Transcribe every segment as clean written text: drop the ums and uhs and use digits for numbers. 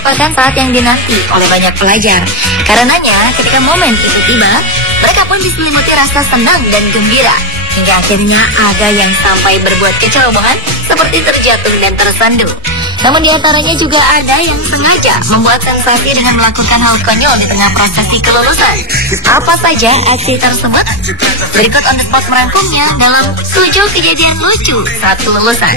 merupakan saat yang dinanti oleh banyak pelajar. Karenanya, ketika momen itu tiba, mereka pun diselimuti rasa senang dan gembira. Hingga akhirnya ada yang sampai berbuat kecerobohan seperti terjatuh dan tersandung. Namun di antaranya juga ada yang sengaja membuat sensasi dengan melakukan hal konyol di tengah prosesi kelulusan. Apa saja aksi tersebut? Berikut on the spot merangkumnya dalam 7 kejadian lucu saat kelulusan.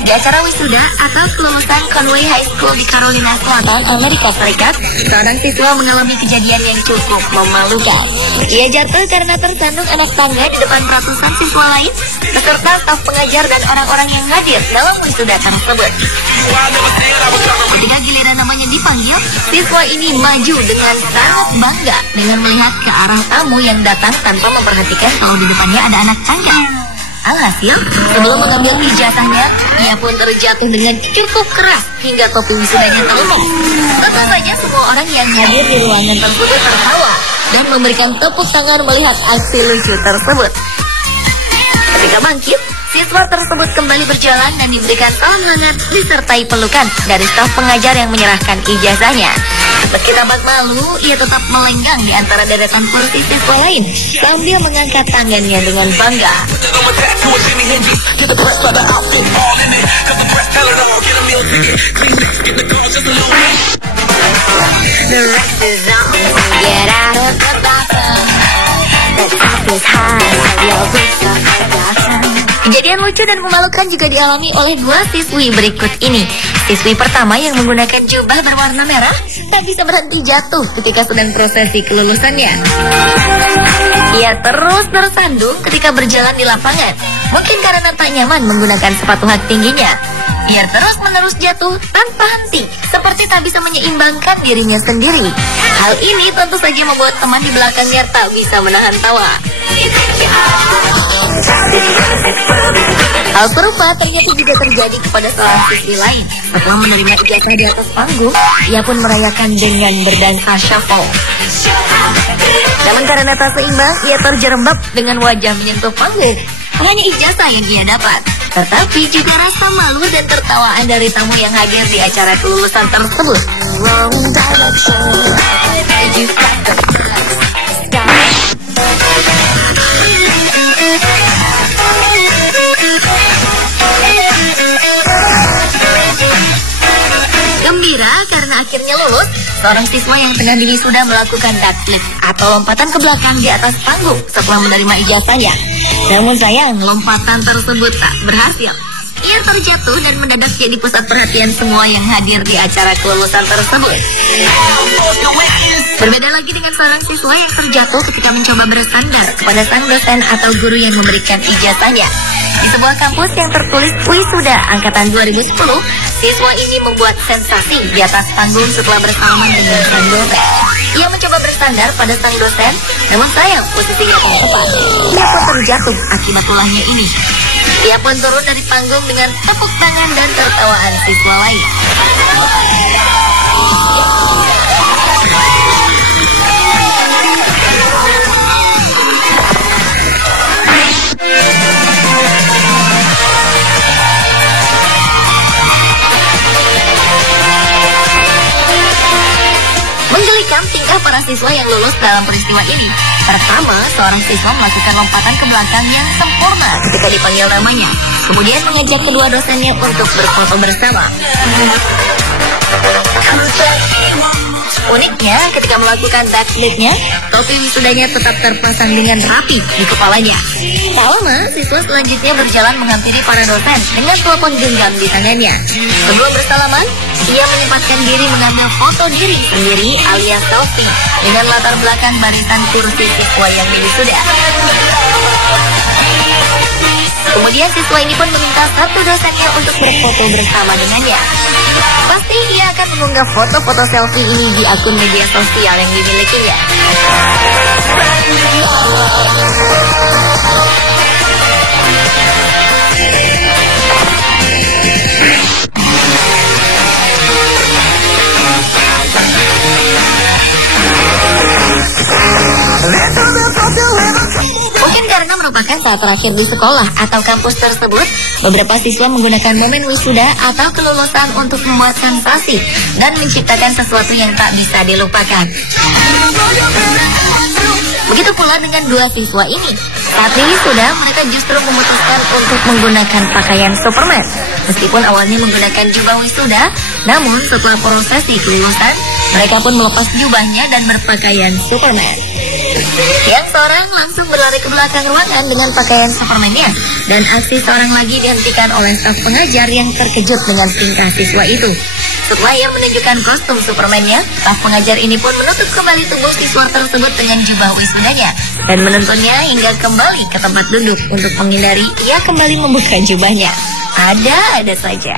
Di acara wisuda atau kelulusan Conway High School di Carolina Selatan, Amerika Serikat, seorang siswa mengalami kejadian yang cukup memalukan. Ia jatuh karena tersandung anak tangga di depan ratusan siswa lain, beserta staf pengajar dan orang-orang yang hadir dalam wisuda tersebut. Ketika giliran namanya dipanggil, siswa ini maju dengan sangat bangga dengan melihat ke arah tamu yang datang tanpa memperhatikan kalau di depannya ada anak tangga. Alhasil, sebelum mengambil ijazahnya, ia pun terjatuh dengan cukup keras hingga topi wisudanya terlepas. Tentu saja semua orang yang hadir di ruangan tersebut tertawa dan memberikan tepuk tangan melihat aksi lucu tersebut. Ketika bangkit, siswa tersebut kembali berjalan dan diberikan salam hangat disertai pelukan dari staf pengajar yang menyerahkan ijazahnya. Meski tampak malu, ia tetap melenggang di antara deretan kursi siswa lain sambil mengangkat tangannya dengan bangga. Kejadian lucu dan memalukan juga dialami oleh 2 siswi berikut ini. Siswi pertama yang menggunakan jubah berwarna merah tak bisa berhenti jatuh ketika sedang prosesi kelulusannya. Ia terus tersandung ketika berjalan di lapangan. Mungkin karena tak nyaman menggunakan sepatu hak tingginya. Ia terus-menerus jatuh tanpa henti, seperti tak bisa menyeimbangkan dirinya sendiri. Hal ini tentu saja membuat teman di belakangnya tak bisa menahan tawa. Hal serupa ternyata juga terjadi kepada seorang siswi lain. Setelah menerima ijazah di atas panggung, ia pun merayakan dengan berdansa shuffle. Namun karena tak seimbang, ia terjerembab dengan wajah menyentuh panggung. Hanya ijazah yang ia dapat, tetapi juga rasa malu dan tertawaan dari tamu yang hadir di acara kelulusan tersebut. Gembira karena akhirnya lulus, seorang siswa yang tengah diwisuda melakukan backflip atau lompatan ke belakang di atas panggung setelah menerima ijazahnya. Namun sayang, lompatan tersebut tak berhasil. Ia terjatuh dan mendadak jadi pusat perhatian semua yang hadir di acara kelulusan tersebut. Berbeda lagi dengan seorang siswa yang terjatuh ketika mencoba bersandar kepada sang dosen atau guru yang memberikan ijazahnya. Di sebuah kampus yang tertulis Wisuda Angkatan 2010, siswa ini membuat sensasi di atas panggung setelah bersalaman dengan sang dosen. Ia mencoba bersandar pada sang dosen, namun sayang posisinya tidak tepat. Ia pun terjatuh akibat ulahnya ini. Ia pun turun dari panggung dengan tepuk tangan dan tertawaan siswa lain. Menggelikan tingkah para siswa yang lulus dalam peristiwa ini. Pertama, seorang siswa melakukan lompatan ke belakang yang sempurna ketika dipanggil namanya. Kemudian mengajak kedua dosennya untuk berfoto bersama. Uniknya, ketika melakukan backflip-nya, topi wisudanya tetap terpasang dengan rapi di kepalanya. Tak lama, siswa selanjutnya berjalan menghampiri para dosen dengan telepon genggam di tangannya. Sebelum bersalaman, ia menyempatkan diri mengambil foto diri sendiri alias selfie dengan latar belakang barisan kursi siswa yang wisuda. Kemudian siswa ini pun meminta satu dosennya untuk berfoto bersama dengannya. Pasti ia akan mengunggah foto-foto selfie ini di akun media sosial yang dimilikinya. merupakan saat terakhir di sekolah atau kampus tersebut, beberapa siswa menggunakan momen wisuda atau kelulusan untuk membuat sensasi dan menciptakan sesuatu yang tak bisa dilupakan. Begitu pula dengan dua siswa ini. Saat wisuda, mereka justru memutuskan untuk menggunakan pakaian Superman. Meskipun awalnya menggunakan jubah wisuda, namun setelah prosesi kelulusan, mereka pun melepas jubahnya dan berpakaian Superman. Yang seorang langsung berlari ke belakang ruangan dengan pakaian Superman-nya, dan aksi seorang lagi dihentikan oleh staf pengajar yang terkejut dengan tingkah siswa itu. Setelah ia menunjukkan kostum Superman-nya, staf pengajar ini pun menutup kembali tubuh siswa tersebut dengan jubah wisudanya dan menuntunnya hingga kembali ke tempat duduk untuk menghindari ia kembali membuka jubahnya. Ada saja.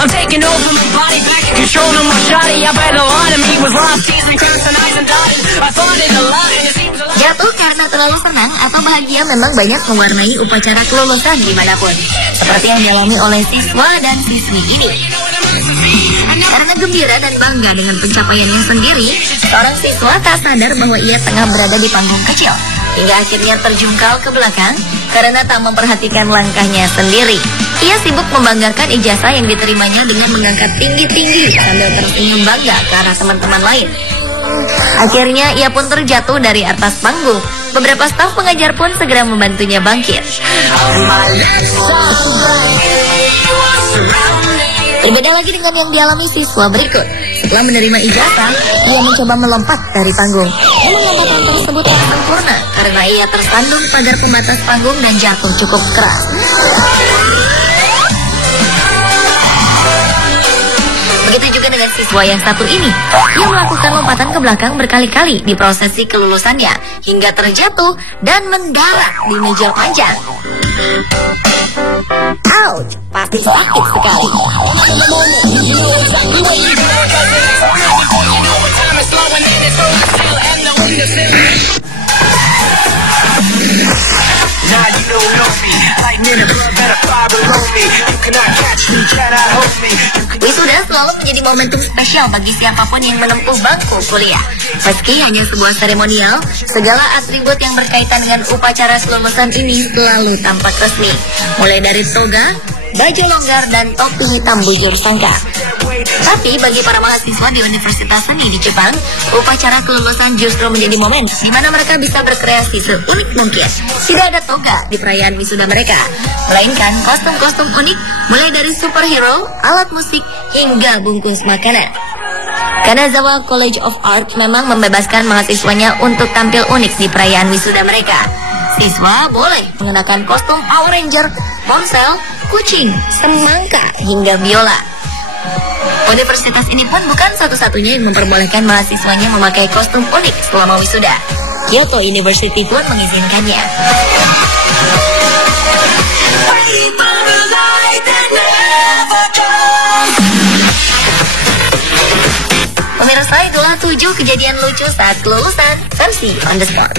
I'm taking over my body, back in control of my shawty. I bet a lot of me was lost, teasing, cursing, eyes and dotting. I thought it a lot, and it seems a lot. Jatuh karena terlalu senang atau bahagia memang banyak mewarnai upacara kelulusan dimanapun, seperti yang dialami oleh siswa dan siswi ini. Karena gembira dan bangga dengan pencapaiannya sendiri, seorang siswa tak sadar bahwa ia tengah berada di panggung kecil, hingga akhirnya terjungkal ke belakang karena tak memperhatikan langkahnya sendiri. Ia sibuk membanggakan ijazah yang diterimanya dengan mengangkat tinggi-tinggi sambil tersenyum bangga ke arah teman-teman lain. Akhirnya ia pun terjatuh dari atas panggung. Beberapa staf pengajar pun segera membantunya bangkit. Berbeda lagi dengan yang dialami siswa berikut. Setelah menerima ijazah, ia mencoba melompat dari panggung. Namun lompatan tersebut tak sempurna karena ia tersandung pagar pembatas panggung dan jatuh cukup keras. Begitu juga dengan siswa yang satu ini. Ia melakukan lompatan ke belakang berkali-kali di prosesi kelulusannya hingga terjatuh dan mendarat di meja panjang. Ouch, pasti sakit sekali. Wisuda selalu menjadi momentum spesial bagi siapapun yang menempuh bangku kuliah. Meski hanya sebuah seremonial, segala atribut yang berkaitan dengan upacara kelulusan ini selalu tampak resmi. Mulai dari toga, baju longgar, dan topi hitam bujur sangka. Tapi bagi para mahasiswa di Universitas Seni di Jepang, upacara kelulusan justru menjadi momen di mana mereka bisa berkreasi seunik mungkin. Tidak ada toga di perayaan wisuda mereka, melainkan kostum-kostum unik mulai dari superhero, alat musik, hingga bungkus makanan. Kanazawa College of Art memang membebaskan mahasiswanya untuk tampil unik di perayaan wisuda mereka. Siswa boleh mengenakan kostum Power Ranger, ponsel, kucing, semangka, hingga biola. Universitas ini pun bukan satu-satunya yang memperbolehkan mahasiswanya memakai kostum unik selama wisuda. Kyoto University pun mengizinkannya. Pemirsa, itulah 7 kejadian lucu saat kelulusan. Samsi on the spot.